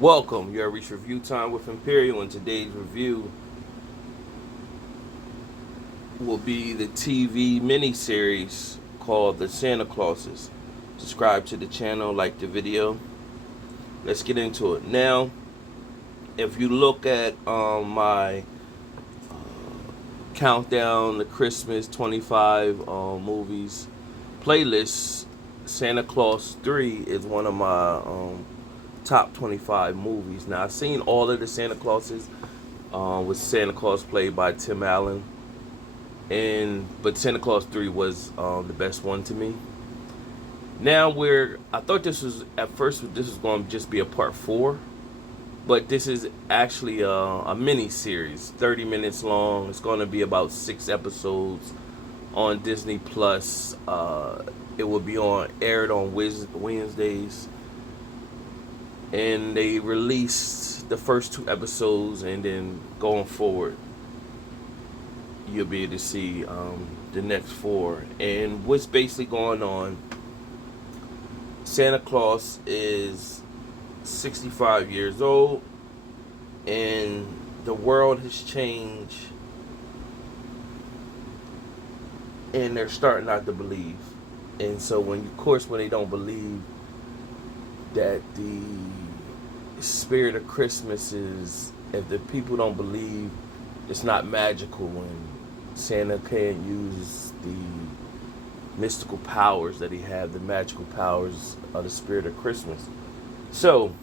Welcome. You have reached review time with Imperial, and today's review will be the TV miniseries called The Santa Clauses. Subscribe to the channel, like the video. Let's get into it. Now, if you look at my countdown the Christmas 25 movies playlist, Santa Claus 3 is one of my top 25 movies. Now, I've seen all of the Santa Clauses with Santa Claus played by Tim Allen, but Santa Claus 3 was the best one to me. Now I thought this was at first this was going to just be a part 4, but this is actually a mini series, 30 minutes long. It's going to be about 6 episodes on Disney Plus. It will be aired on Wednesdays, and they released the first 2 episodes, and then going forward you'll be able to see the next 4. And what's basically going on, Santa Claus is 65 years old, and the world has changed, and they're starting not to believe. And so when they don't believe that the spirit of Christmas is, if the people don't believe it's not magical, when Santa can't use the mystical powers that he had, the magical powers of the spirit of Christmas. So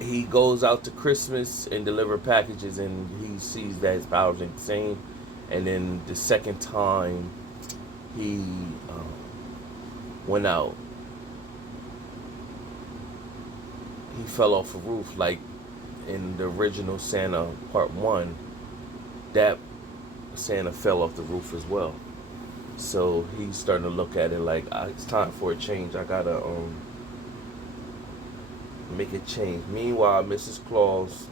he goes out to Christmas and deliver packages, and he sees that his powers ain't the same. And then the second time he went out, he fell off a roof, like in the original Santa Part 1. That Santa fell off the roof as well. So he's starting to look at it like, it's time for a change. I gotta make a change. Meanwhile, Mrs. Claus,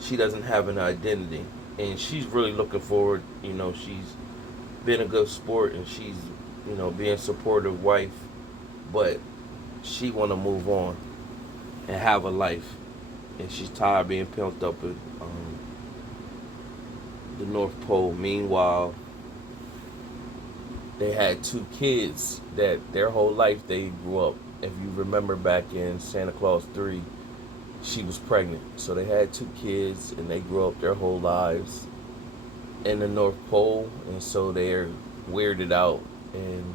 she doesn't have an identity, and she's really looking forward. She's been a good sport, and she's being a supportive wife, but she want to move on and have a life, and she's tired of being pimped up at the North Pole. Meanwhile, they had 2 kids that their whole life they grew up. If you remember back in Santa Claus 3, she was pregnant. So they had 2 kids, and they grew up their whole lives in the North Pole, and so they're weirded out and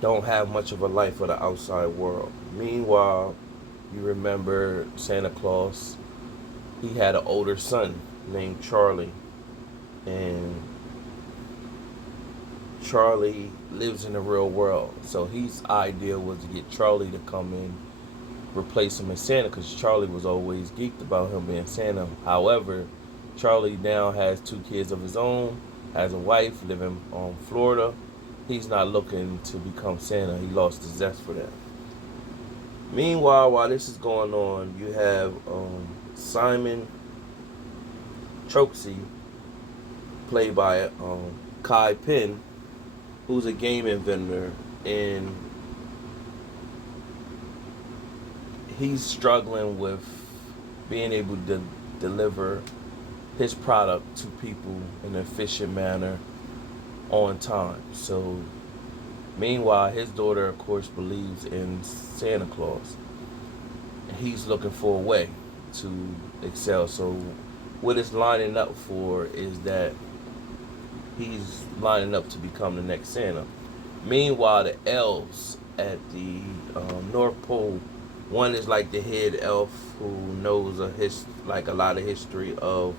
don't have much of a life for the outside world. Meanwhile, you remember Santa Claus, he had an older son named Charlie, and Charlie lives in the real world. So his idea was to get Charlie to come in, replace him as Santa, because Charlie was always geeked about him being Santa. However, Charlie now has 2 kids of his own, has a wife, living in Florida. He's not looking to become Santa. He lost the zest for that. Meanwhile, while this is going on, you have Simon Troxy, played by Kai Penn, who's a game inventor, and he's struggling with being able to deliver his product to people in an efficient manner on time. So meanwhile, his daughter, of course, believes in Santa Claus. He's looking for a way to excel. So what it's lining up for is that he's lining up to become the next Santa. Meanwhile, the elves at the North Pole, one is like the head elf who knows a lot of history of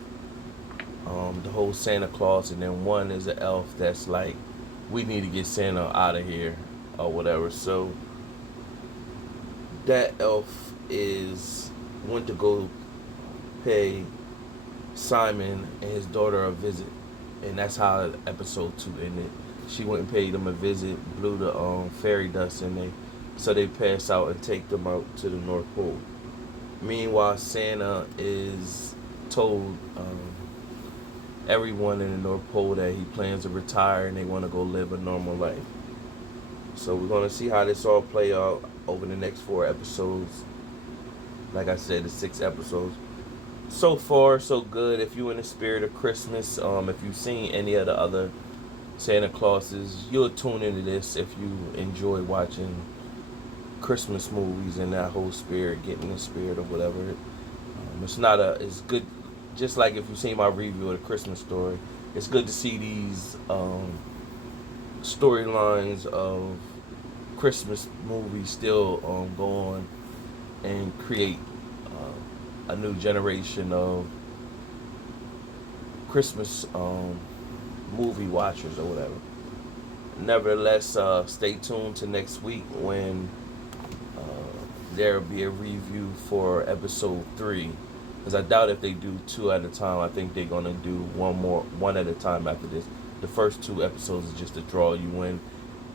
the whole Santa Claus, and then one is an elf that's like, we need to get Santa out of here or whatever. So that elf went to go pay Simon and his daughter a visit, and that's how episode 2 ended. She went and paid them a visit, blew the fairy dust, and they pass out and take them out to the North Pole. Meanwhile, Santa is told everyone in the North Pole that he plans to retire and they want to go live a normal life. So we're gonna see how this all play out over the next 4 episodes. Like I said, it's 6 episodes. So far, so good. If you're in the spirit of Christmas, if you've seen any of the other Santa Clauses, you'll tune into this if you enjoy watching Christmas movies and that whole spirit, getting the spirit or whatever. It's not a. It's good. Just like if you've seen my review of the Christmas Story, it's good to see these storylines of Christmas movies still go on and create a new generation of Christmas movie watchers or whatever. Nevertheless, stay tuned to next week when there will be a review for episode 3. Because I doubt if they do 2 at a time. I think they're gonna do one at a time after this. The first 2 episodes is just to draw you in,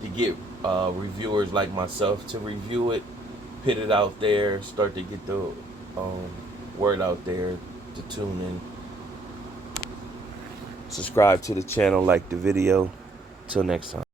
to get reviewers like myself to review it, put it out there, start to get the word out there to tune in. Subscribe to the channel, like the video. Till next time.